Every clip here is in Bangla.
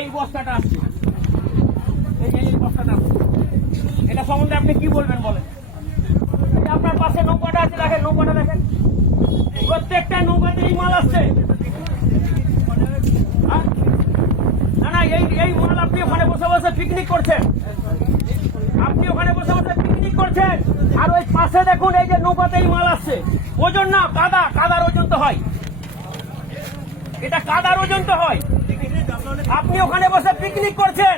এই বস্তাটা আসছে, এই বস্তাটা আসছে, এটা সম্বন্ধে আপনি কি বলবেন বলেন? আপনার পাশে নৌকাটা আছে, দেখেন নৌকাটা দেখেন, প্রত্যেকটা নৌকাতে এই মাল আসছে। না না, এই মাল আপনি ওখানে বসে বসে পিকনিক করছেন, আপনি ওখানে বসে বসে পিকনিক করছেন। আর ওই পাশে দেখুন, এই যে নৌকাতে এই মাল আসছে, ওজন না কাদার ওজন তো হয়, এটা কাদার ওজন তো হয়। আপনি ওখানে বসে পিকনিক করছেন,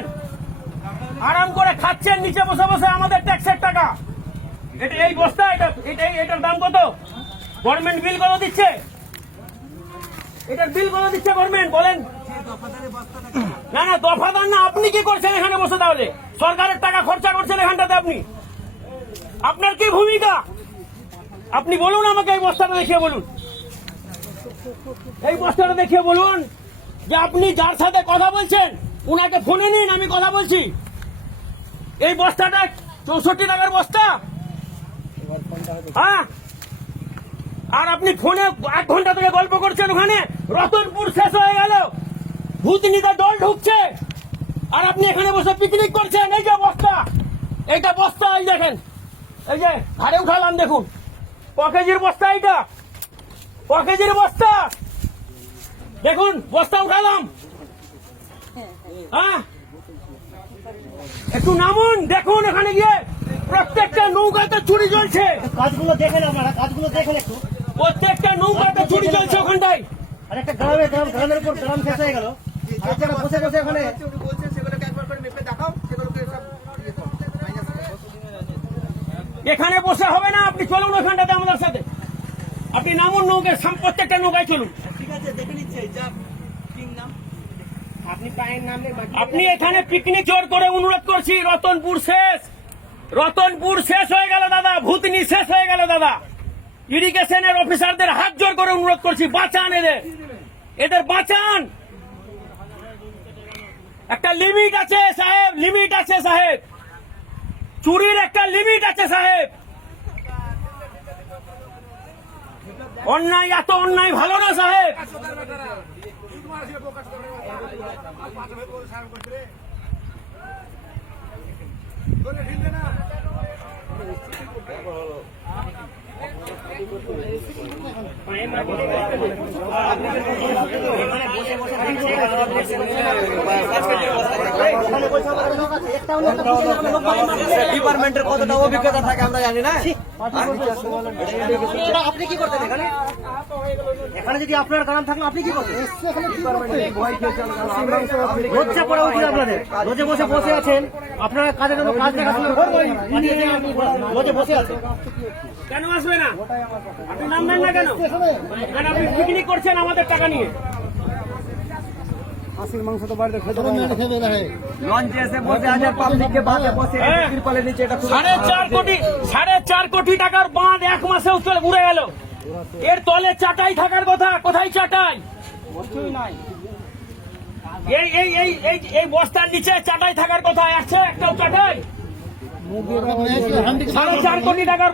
আরাম করে খাচ্ছেন নিচে বসে বসে আমাদের ট্যাক্সের টাকা। এটা এই বস্তা, এটার দাম কত? গভর্নমেন্ট বিল কত দিচ্ছে? এটার বিল কত দিচ্ছে গভর্নমেন্ট বলেন? না না, দফাদার না, আপনি কি করছেন এখানে বসে? তাহলে সরকারের টাকা খরচা করছেন এখানটাতে আপনি, আপনার কি ভূমিকা? আপনি বলুন আমাকে, এই বস্তাটা দেখিয়ে বলুন, এই বস্তাটা দেখিয়ে বলুন যে আপনি যার সাথে কথা বলছেন উনাকে ফোনে নিন, আমি কথা বলছি। এই বস্তাটা 64 টাকার বস্তা, হ্যাঁ? আর আপনি ফোনে 1 ঘন্টা ধরে গল্প করছেন, ওখানে রতনপুর শেষ হয়ে গেল, ভূতনিতে দল ঢুকছে, আর আপনি এখানে বসে পিকনিক করছেন। এই যে বস্তা, এইটা বস্তা, এই দেখেন, এই যে ঘাড়ে উঠালাম, দেখুন ক কেজির বস্তা, এইটা ক কেজির বস্তা, দেখুন বস্তা উঠালাম। হ্যাঁ, একটু নামুন, দেখুন এখানে গিয়ে প্রত্যেকটা নৌকাতে চুরি চলছে। কাজগুলো দেখেন আপনারা, কাজগুলো দেখেন একটু। প্রত্যেকটা নৌকাতে চুরি চলছে ওখানটায়। আর একটা গ্রামের উপর গ্রাম শেষ হয়ে গেল, আর যারা বসে বসে ওখানে এখানে বসে হবে না, আপনি চলুন ওখানটাতে আমাদের সাথে, আপনি নামুন নৌকায়, প্রত্যেকটা নৌকায় চলুন। ঠিক আছে, দেখে নিচ্ছে। আপনি পায়ের নাম নেই, আপনি এখানে পিকনিক জোর করে অনুরোধ করছি, রতনপুর শেষ হয়ে গেল দাদা, ভূতনি শেষ হয়ে গেল দাদা। ইরিগেশনের অফিসারদের হাত জোর করে অনুরোধ করছি, বাঁচান এদের বাঁচান। একটা লিমিট আছে সাহেব, লিমিট আছে সাহেব, চুরির একটা লিমিট আছে সাহেব। অন্যায়, এত অন্যায় ভালো না সাহেব। ডিপার্টমেন্টের কতটা অভিজ্ঞতা থাকে আমরা জানি না। আপনি কি করতেন এখানে? এখানে যদি আপনার কারণ থাকলো আপনি কি করতেন? লজ্জা করা উচিত আপনাদের। রোজে বসে আছেন, আপনারা কাজের জন্য কাজ দেখাশোনা রোজে বসে আছেন। কেন আসবে না? আপনি নামবেন না কেন? কারণ আপনি পিকনিক করছেন আমাদের টাকা নিয়ে। হাসির মাংস তো বাড়িতে খেতে লঞ্চে এসে বসে আছে, পাবলিককে বাঁধে বসে তিরপালের নিচে। এটা 4.5 কোটি টাকার বাঁধ 1 মাসেও উড়ে গেল। এর তলে চাটাই থাকার কথা, কোথায় চাটাই? এই বস্তার নিচে চাটাই থাকার কথা, আছে একটাও চাটাই? 4.5 কোটি টাকার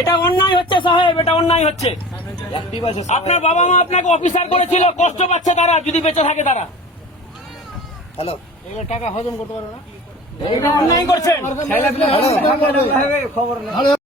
এটা অন্যায় হচ্ছে সাহেব, এটা অন্যায় হচ্ছে। আপনার বাবা মা আপনাকে অফিসার করেছিল, কষ্ট পাচ্ছে তারা, যদি বেঁচে থাকে তারা। হ্যালো, টাকা হজম করতে পারবে না, এটা অন্যায় করছেন। খবর নেই।